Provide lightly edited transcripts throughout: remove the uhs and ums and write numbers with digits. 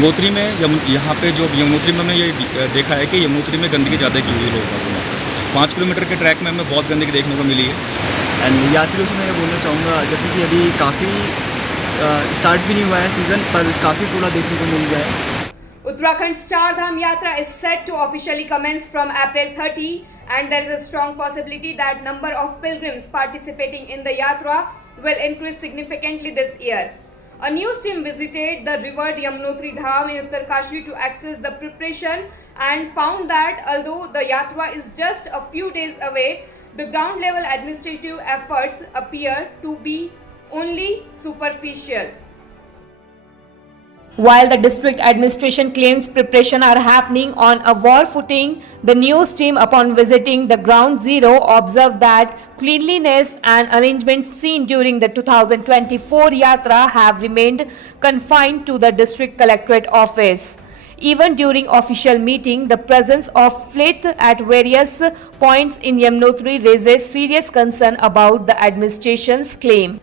गंगोत्री में यहाँ पे जो यमुनोत्री में हमने ये देखा है कि यमुनोत्री में गंदगी ज़्यादा की हुई है लोगों ने। 5 किलोमीटर के ट्रैक में हमें बहुत गंदगी देखने को मिली है। एंड यात्रियों से मैं ये बोलना चाहूँगा, जैसे कि अभी काफ़ी स्टार्ट भी नहीं हुआ है सीज़न, पर काफ़ी कूड़ा देखने को मिल गया है। Uttarakhand Char Dham Yatra is set to officially commence from April 30, and there is a strong possibility that number of pilgrims participating in the yatra will increase significantly this year. A news team visited the revered Yamunotri Dham in Uttarkashi to access the preparation and found that although the yatra is just a few days away, the ground level administrative efforts appear to be only superficial. While the district administration claims preparation are happening on a war footing, the news team upon visiting the ground zero observed that cleanliness and arrangements seen during the 2024 Yatra have remained confined to the district collectorate office. Even during official meeting, the presence of filth at various points in Yamunotri raises serious concern about the administration's claim.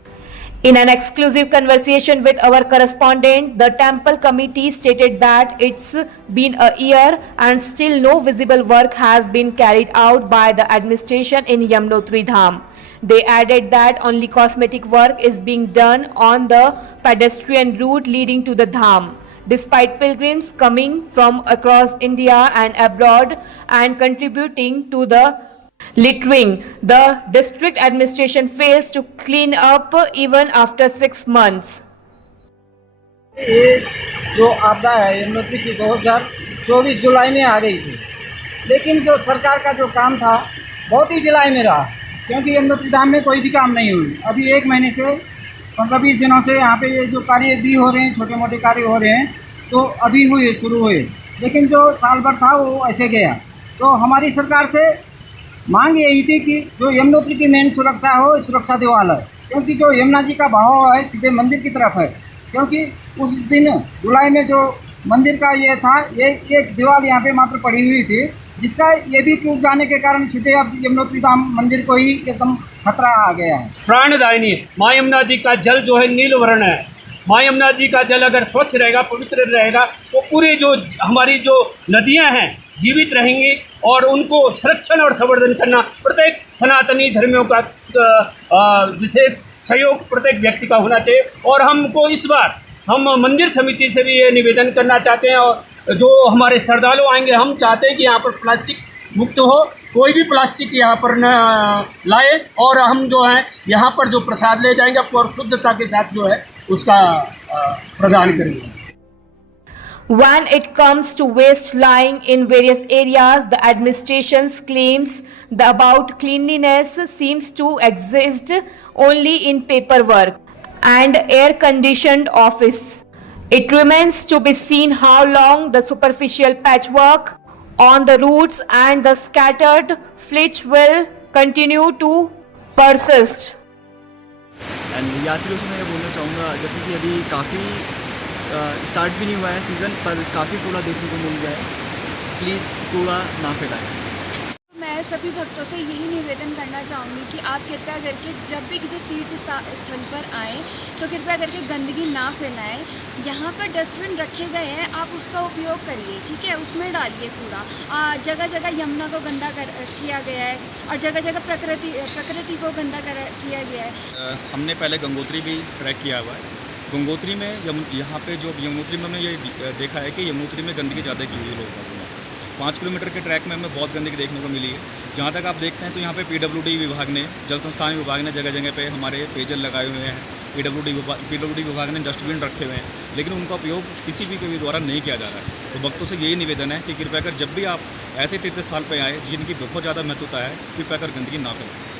In an exclusive conversation with our correspondent, the temple committee stated that it's been a year and still no visible work has been carried out by the administration in Yamunotri Dham. They added that only cosmetic work is being done on the pedestrian route leading to the Dham. Despite pilgrims coming from across India and abroad and contributing to the littering, the district administration fails to clean up even after 6 months. ये जो आपदा है यमुनोत्री की 2024 जुलाई में आ गई थी, लेकिन जो सरकार का जो काम था बहुत ही जुलाई में रहा, क्योंकि यमुनोत्री धाम में कोई भी काम नहीं हुई। अभी 1 महीने से 15-20 दिनों से यहाँ पे ये जो कार्य भी हो रहे हैं, छोटे मोटे कार्य हो रहे हैं, तो अभी हुए शुरू हुए, लेकिन जो साल भर था वो ऐसे गया। तो हमारी सरकार से मांग यही थी कि जो यमुनोत्री की मेन सुरक्षा हो, सुरक्षा दीवार है, क्योंकि जो यमुना जी का बहाव है सीधे मंदिर की तरफ है, क्योंकि उस दिन जुलाई में जो मंदिर का ये था, ये दीवार यहाँ पे मात्र पड़ी हुई थी, जिसका ये भी टूट जाने के कारण सीधे अब यमुनोत्री धाम मंदिर को ही एकदम खतरा आ गया है। प्राणदायिनी माँ यमुना जी का जल जो है नील वर्ण है। माँ यमुना जी का जल अगर स्वच्छ रहेगा, पवित्र रहेगा, तो पूरे जो हमारी जो नदियाँ हैं जीवित रहेंगी, और उनको संरक्षण और संवर्धन करना प्रत्येक सनातनी धर्मियों का विशेष सहयोग प्रत्येक व्यक्ति का होना चाहिए। और हमको इस बार हम मंदिर समिति से भी ये निवेदन करना चाहते हैं, और जो हमारे श्रद्धालु आएंगे, हम चाहते हैं कि यहाँ पर प्लास्टिक मुक्त हो, कोई भी प्लास्टिक यहाँ पर न लाए, और हम जो है यहाँ पर जो प्रसाद ले जाएंगे और शुद्धता के साथ जो है उसका प्रदान करेंगे। When it comes to waste lying in various areas, the administration's claims about cleanliness seems to exist only in paperwork and air-conditioned office. It remains to be seen how long the superficial patchwork on the routes and the scattered filth will continue to persist. And यात्रियों से मैं ये बोलना चाहूँगा, जैसे कि अभी काफ़ी स्टार्ट भी नहीं हुआ है सीज़न, पर काफ़ी कूड़ा देखने को मिल गया है। प्लीज़ कूड़ा ना फैलाएं। मैं सभी भक्तों से यही निवेदन करना चाहूँगी कि आप कृपया करके जब भी किसी तीर्थ स्थल पर आएँ तो कृपया करके गंदगी ना फैलाएं। यहाँ पर डस्टबिन रखे गए हैं, आप उसका उपयोग करिए, ठीक है, उसमें डालिए कूड़ा। जगह जगह यमुना को गंदा किया गया है, और जगह जगह प्रकृति को गंदा किया गया है। हमने पहले गंगोत्री भी ट्रैक किया हुआ है। गंगोत्री में यहाँ पे जो यमुनोत्री में हमने ये देखा है कि यमुनोत्री में गंदगी ज़्यादा की हुई है लोगों ने। 5 किलोमीटर के ट्रैक में हमें बहुत गंदगी देखने को मिली है। जहाँ तक आप देखते हैं तो यहाँ पे PWD विभाग ने, जल संस्थान विभाग ने जगह जगह पे हमारे पेयजल लगाए हुए हैं। PWD विभाग ने डस्टबिन रखे हुए हैं, लेकिन उनका उपयोग किसी भी के द्वारा नहीं किया जा रहा है। तो भक्तों से यही निवेदन है कि कृपया कर जब भी आप ऐसे तीर्थ स्थल पर आए जिनकी बहुत ज़्यादा महत्वता है, कृपया कर गंदगी ना फैलाएं।